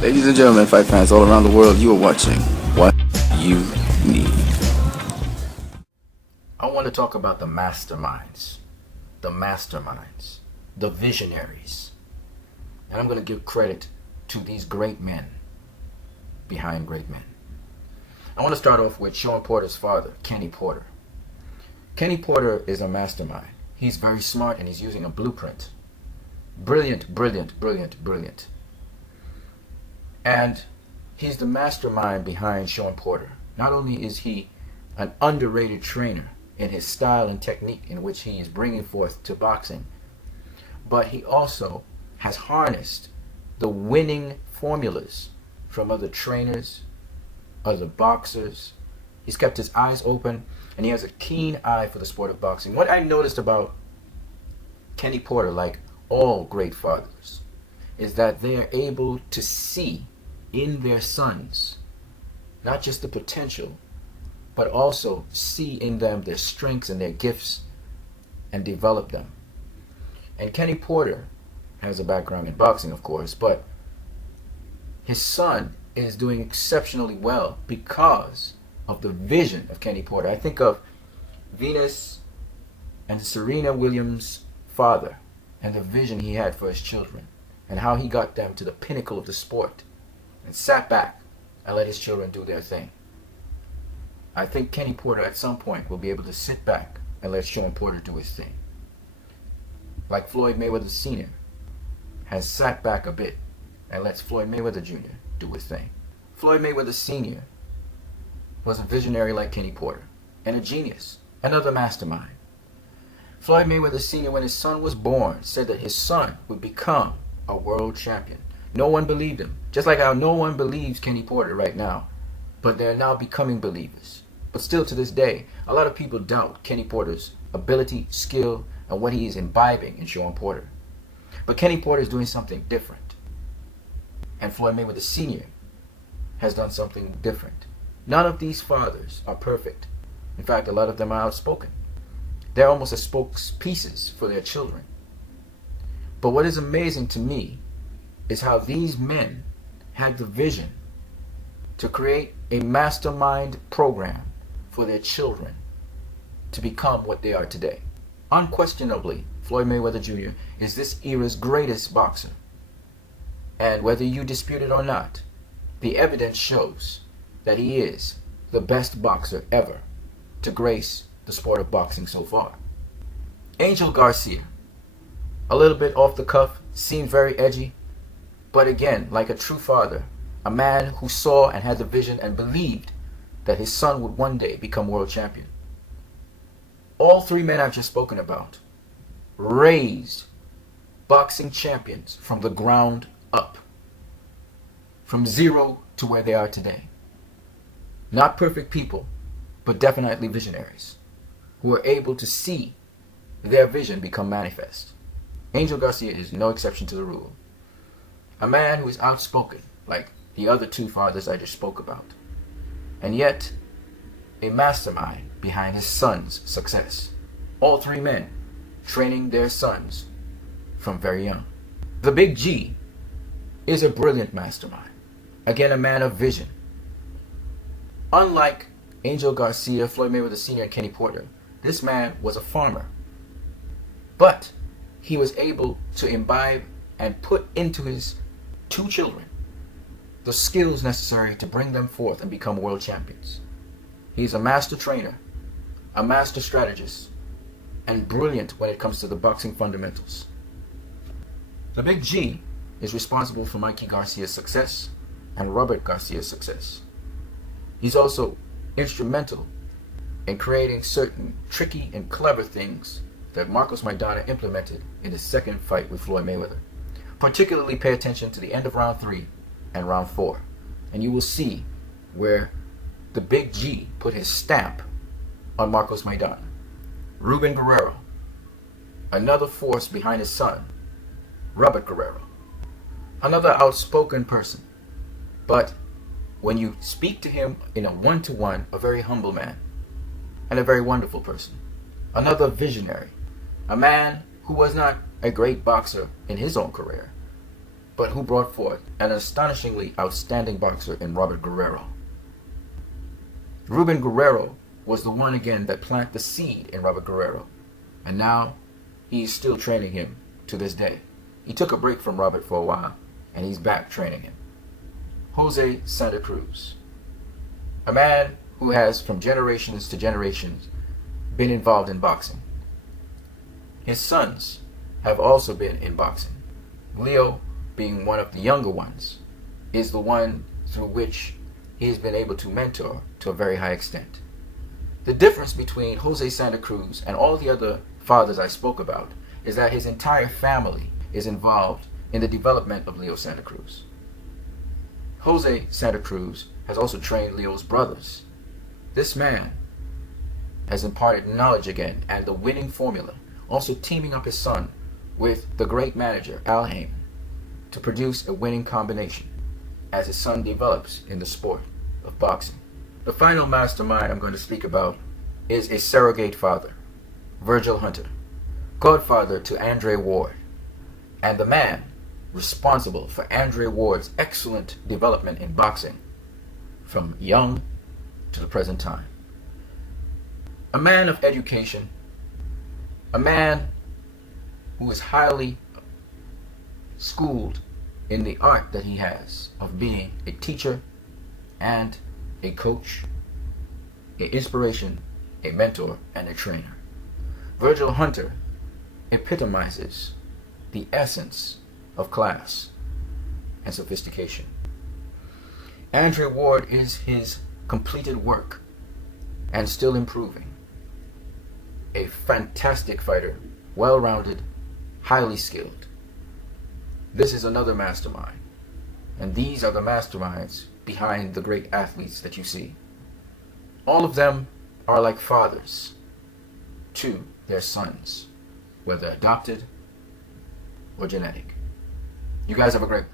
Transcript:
Ladies and gentlemen, fight fans all around the world, you are watching What You Need. I want to talk about the masterminds, the visionaries. And I'm going to give credit to these great men behind great men. I want to start off with Sean Porter's father, Kenny Porter. Kenny Porter is a mastermind. He's very smart and he's using a blueprint. Brilliant, brilliant, brilliant, brilliant. And he's the mastermind behind Sean Porter. Not only is he an underrated trainer in his style and technique in which he is bringing forth to boxing, but he also has harnessed the winning formulas from other trainers, other boxers. He's kept his eyes open and he has a keen eye for the sport of boxing. What I noticed about Kenny Porter, like all great fathers, is that they are able to see in their sons not just the potential, but also see in them their strengths and their gifts and develop them. And Kenny Porter has a background in boxing, of course, but his son is doing exceptionally well because of the vision of Kenny Porter. I think of Venus and Serena Williams' father and the vision he had for his children and how he got them to the pinnacle of the sport and sat back and let his children do their thing. I think Kenny Porter at some point will be able to sit back and let Sean Porter do his thing. Like Floyd Mayweather Sr. has sat back a bit and lets Floyd Mayweather Jr. do his thing. Floyd Mayweather Sr. was a visionary like Kenny Porter and a genius, another mastermind. Floyd Mayweather Sr., when his son was born, said that his son would become a world champion. No one believed him, just like how no one believes Kenny Porter right now, but they're now becoming believers. But still to this day, a lot of people doubt Kenny Porter's ability, skill, and what he is imbibing in Sean Porter. But Kenny Porter is doing something different. And Floyd Mayweather Sr. has done something different. None of these fathers are perfect. In fact, a lot of them are outspoken. They're almost as spokespieces for their children. But what is amazing to me is how these men had the vision to create a mastermind program for their children to become what they are today. Unquestionably, Floyd Mayweather Jr. is this era's greatest boxer. And whether you dispute it or not, the evidence shows that he is the best boxer ever to grace the sport of boxing so far. Angel Garcia, a little bit off the cuff, seemed very edgy, but again, like a true father, a man who saw and had the vision and believed that his son would one day become world champion. All three men I've just spoken about raised boxing champions from the ground up, from zero to where they are today. Not perfect people, but definitely visionaries who are able to see their vision become manifest. Angel Garcia is no exception to the rule. A man who is outspoken, like the other two fathers I just spoke about, and yet a mastermind behind his son's success. All three men training their sons from very young. The Big G is a brilliant mastermind. Again, a man of vision. Unlike Angel Garcia, Floyd Mayweather Sr., and Kenny Porter, this man was a farmer. But he was able to imbibe and put into his two children the skills necessary to bring them forth and become world champions. He's a master trainer, a master strategist, and brilliant when it comes to the boxing fundamentals. The Big G is responsible for Mikey Garcia's success and Robert Garcia's success. He's also instrumental in creating certain tricky and clever things that Marcos Maidana implemented in his second fight with Floyd Mayweather. Particularly pay attention to the end of round 3 and round 4, and you will see where the Big G put his stamp on Marcos Maidana. Ruben Guerrero, another force behind his son, Robert Guerrero, another outspoken person, but when you speak to him in a one-to-one, a very humble man and a very wonderful person. Another visionary, a man who was not a great boxer in his own career, but who brought forth an astonishingly outstanding boxer in Robert Guerrero. Ruben Guerrero was the one again that planted the seed in Robert Guerrero, and now he is still training him to this day. He took a break from Robert for a while, and he's back training him. Jose Santa Cruz, a man who has from generations to generations been involved in boxing. His sons have also been in boxing. Leo, being one of the younger ones, is the one through which he has been able to mentor to a very high extent. The difference between Jose Santa Cruz and all the other fathers I spoke about is that his entire family is involved in the development of Leo Santa Cruz. Jose Santa Cruz has also trained Leo's brothers. This man has imparted knowledge again and the winning formula, also teaming up his son with the great manager Al Heyman to produce a winning combination as his son develops in the sport of boxing. The final mastermind I'm going to speak about is a surrogate father, Virgil Hunter, godfather to Andre Ward, and the man responsible for Andre Ward's excellent development in boxing from young to the present time. A man of education, a man who is highly schooled in the art that he has of being a teacher and a coach, an inspiration, a mentor, and a trainer. Virgil Hunter epitomizes the essence of class and sophistication. Andre Ward is his completed work and still improving. A fantastic fighter, well-rounded, highly skilled. This is another mastermind, and these are the masterminds behind the great athletes that you see. All of them are like fathers to their sons, whether adopted or genetic. You guys have a great